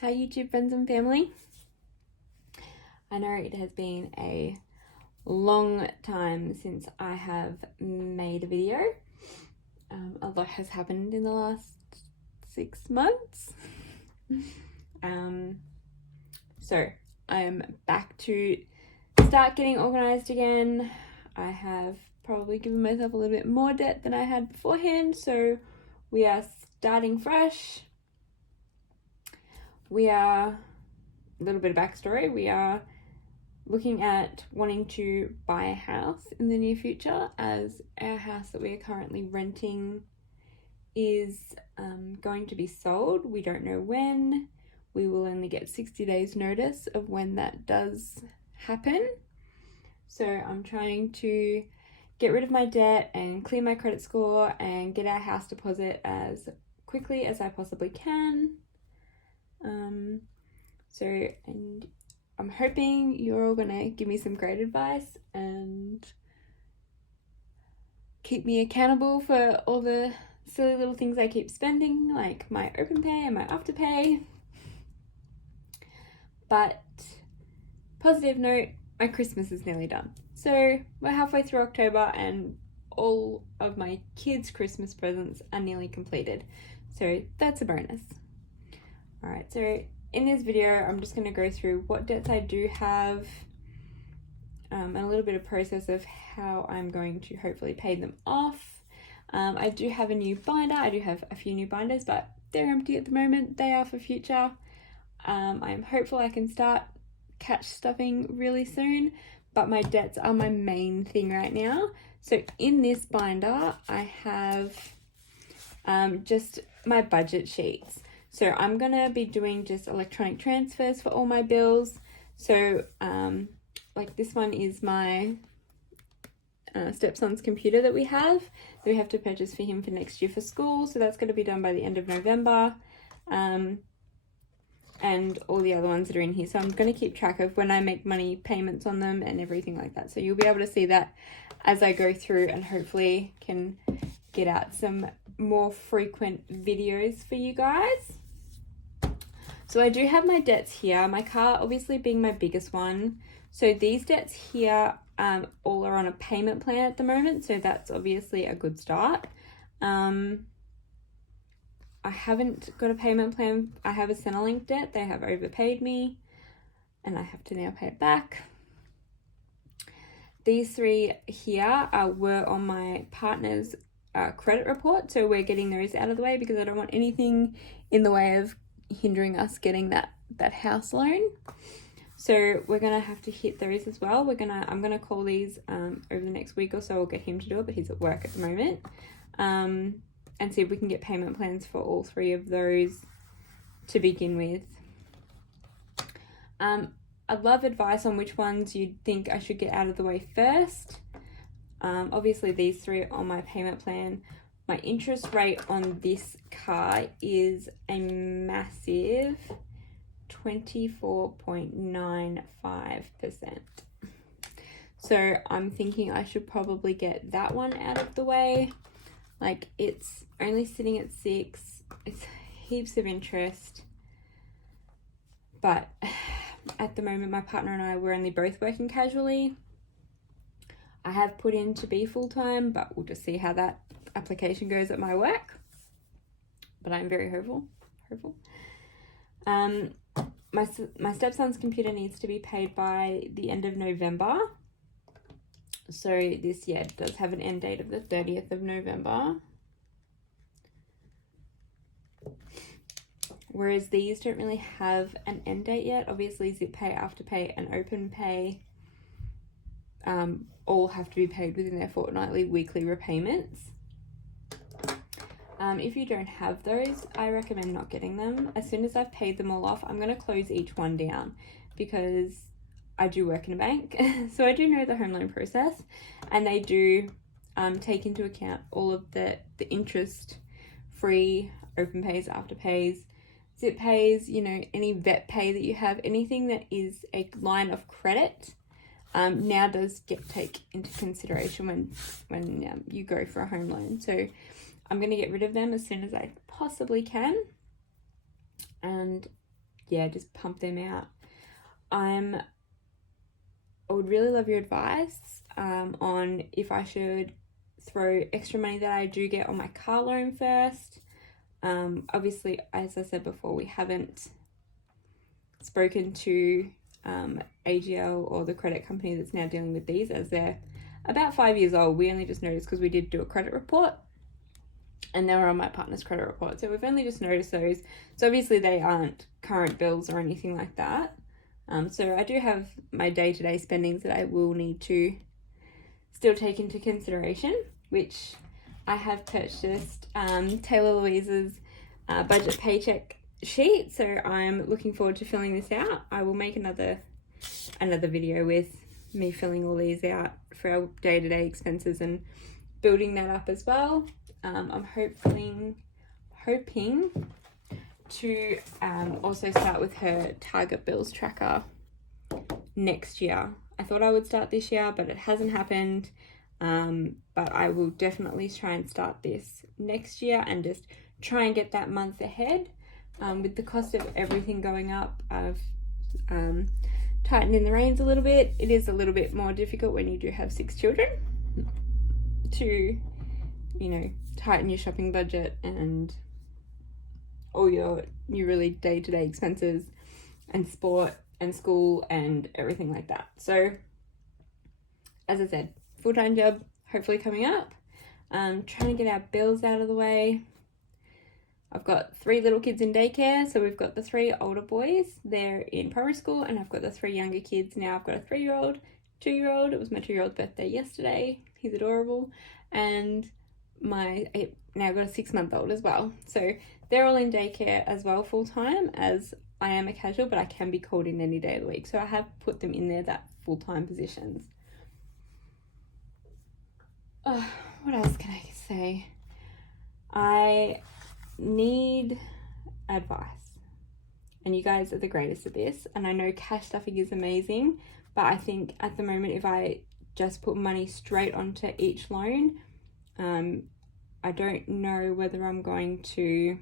Hi YouTube friends and family. I know it has been a long time since I have made a video. A lot has happened in the last 6 months. So I'm back to start getting organized again. I have probably given myself a little bit more debt than I had beforehand, so we are starting fresh. A little bit of backstory, we are looking at wanting to buy a house in the near future, as our house that we are currently renting is going to be sold. We don't know when. We will only get 60 days notice of when that does happen. So I'm trying to get rid of my debt and clear my credit score and get our house deposit as quickly as I possibly can. And I'm hoping you're all gonna give me some great advice and keep me accountable for all the silly little things I keep spending, like my OpenPay and my Afterpay. But positive note, my Christmas is nearly done. So we're halfway through October and all of my kids' Christmas presents are nearly completed. So that's a bonus. All right, so in this video, I'm just going to go through what debts I do have and a little bit of process of how I'm going to hopefully pay them off. I do have a new binder. I do have a few new binders, but they're empty at the moment. They are for future. I am hopeful I can start catch stuffing really soon, but my debts are my main thing right now. So in this binder, I have just my budget sheets. So I'm going to be doing just electronic transfers for all my bills. So like this one is my stepson's computer that we have to purchase for him for next year for school. So that's going to be done by the end of November. And all the other ones that are in here. So I'm going to keep track of when I make money payments on them and everything like that. So you'll be able to see that as I go through, and hopefully can get out some more frequent videos for you guys. So I do have my debts here, my car obviously being my biggest one. So these debts here all are on a payment plan at the moment, so that's obviously a good start. I haven't got a payment plan. I have a Centrelink debt. They have overpaid me and I have to now pay it back. These three here were on my partner's credit report, so we're getting those out of the way because I don't want anything in the way of hindering us getting that house loan. So we're gonna have to hit those as well. I'm gonna call these over the next week or so. I'll get him to do it, but he's at work at the moment, and see if we can get payment plans for all three of those to begin with. I'd love advice on which ones you think I should get out of the way first. Obviously these three are on my payment plan. My interest rate on this car is a massive 24.95%. So I'm thinking I should probably get that one out of the way. Like, it's only sitting at 6. It's heaps of interest. But at the moment, my partner and I, we're only both working casually. I have put in to be full-time, but we'll just see how that application goes at my work. But I'm very hopeful. My stepson's computer needs to be paid by the end of November. So this year does have an end date of the 30th of November. Whereas these don't really have an end date yet. Obviously ZipPay, Afterpay and OpenPay all have to be paid within their fortnightly weekly repayments. If you don't have those, I recommend not getting them. As soon as I've paid them all off, I'm going to close each one down because I do work in a bank. So I do know the home loan process, and they do take into account all of the interest-free OpenPays, Afterpays, ZipPays, you know, any vet pay that you have, anything that is a line of credit now does take into consideration when you go for a home loan. So I'm going to get rid of them as soon as I possibly can and yeah, just pump them out. I would really love your advice on if I should throw extra money that I do get on my car loan first. Obviously, as I said before, we haven't spoken to AGL or the credit company that's now dealing with these, as they're about 5 years old. We only just noticed because we did do a credit report and they were on my partner's credit report, so we've only just noticed those. So obviously they aren't current bills or anything like that. So I do have my day-to-day spendings that I will need to still take into consideration, which I have purchased Taylor Louise's budget paycheck sheet, so I'm looking forward to filling this out. I will make another video with me filling all these out for our day-to-day expenses and building that up as well. I'm hoping to also start with her Target Bills tracker next year. I thought I would start this year, but it hasn't happened. But I will definitely try and start this next year and just try and get that month ahead. With the cost of everything going up, I've tightened in the reins a little bit. It is a little bit more difficult when you do have 6 children to, tighten your shopping budget and all your really day-to-day expenses and sport and school and everything like that. So, as I said, full-time job hopefully coming up. Trying to get our bills out of the way. I've got 3 little kids in daycare, so we've got the 3 older boys, they're in primary school, and I've got the 3 younger kids now. I've got a 3-year-old, 2-year-old, it was my 2-year-old's birthday yesterday, he's adorable, and now I've got a 6-month-old as well. So they're all in daycare as well full-time, as I am a casual, but I can be called in any day of the week, so I have put them in there, that full-time positions. What else can I say? I need advice, and you guys are the greatest at this, and I know cash stuffing is amazing, but I think at the moment if I just put money straight onto each loan, I don't know whether I'm going to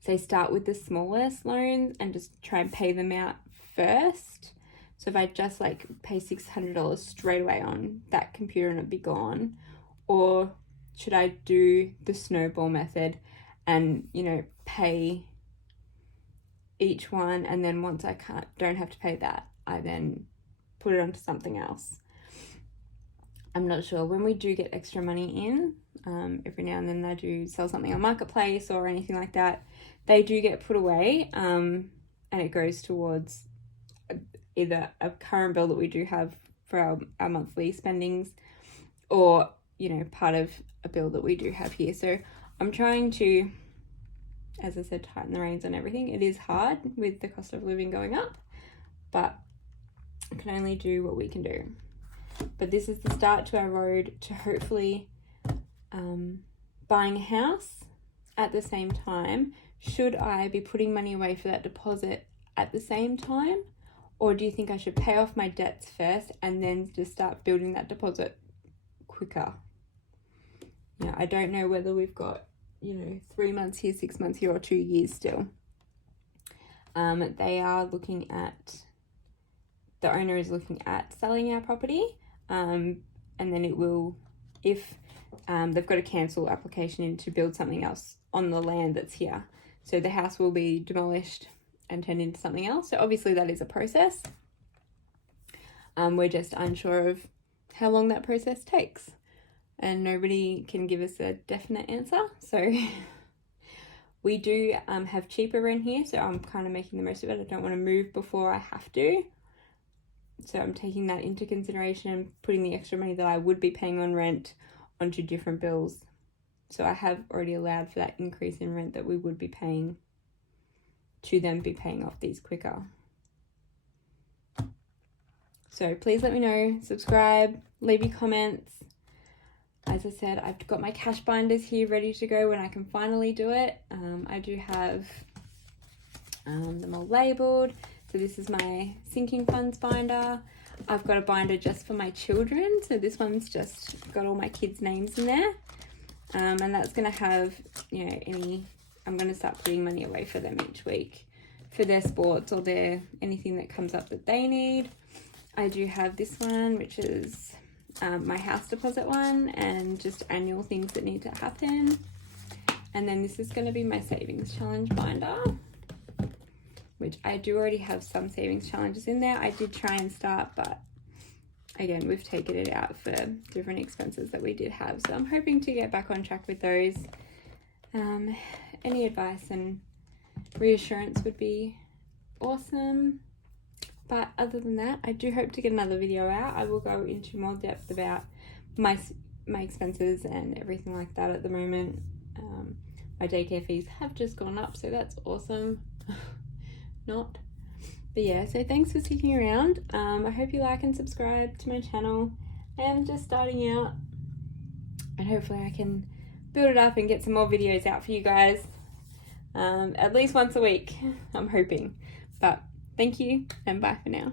say start with the smallest loans and just try and pay them out first. So if I just pay $600 straight away on that computer and it'd be gone, or should I do the snowball method and pay each one, and then once I don't have to pay that, I then put it onto something else. I'm not sure. When we do get extra money in, every now and then I do sell something on Marketplace or anything like that, they do get put away, and it goes towards either a current bill that we do have for our monthly spendings, or part of a bill that we do have here. So I'm trying to, as I said, tighten the reins on everything. It is hard with the cost of living going up, but I can only do what we can do. But this is the start to our road to hopefully buying a house at the same time. Should I be putting money away for that deposit at the same time? Or do you think I should pay off my debts first and then just start building that deposit quicker? I don't know whether we've got, 3 months here, 6 months here, or 2 years still. They are looking at, the owner is looking at selling our property, and then it will, if they've got a cancel application in to build something else on the land that's here. So the house will be demolished and turned into something else. So obviously that is a process. We're just unsure of how long that process takes, and nobody can give us a definite answer. So we do have cheaper rent here, so I'm kind of making the most of it. I don't want to move before I have to. So I'm taking that into consideration and putting the extra money that I would be paying on rent onto different bills. So I have already allowed for that increase in rent that we would be paying to then be paying off these quicker. So please let me know, subscribe, leave your comments. As I said, I've got my cash binders here ready to go when I can finally do it. I do have them all labelled. So this is my sinking funds binder. I've got a binder just for my children. So this one's just got all my kids' names in there. And that's going to have, I'm going to start putting money away for them each week for their sports or their anything that comes up that they need. I do have this one, which is my house deposit one, and just annual things that need to happen. And then this is going to be my savings challenge binder, which I do already have some savings challenges in there. I did try and start, but again, we've taken it out for different expenses that we did have. So I'm hoping to get back on track with those. Any advice and reassurance would be awesome. But other than that, I do hope to get another video out. I will go into more depth about my expenses and everything like that at the moment. My daycare fees have just gone up, so that's awesome. Not. But yeah, so thanks for sticking around. I hope you like and subscribe to my channel. I am just starting out, and hopefully I can build it up and get some more videos out for you guys. At least once a week, I'm hoping. But thank you, and bye for now.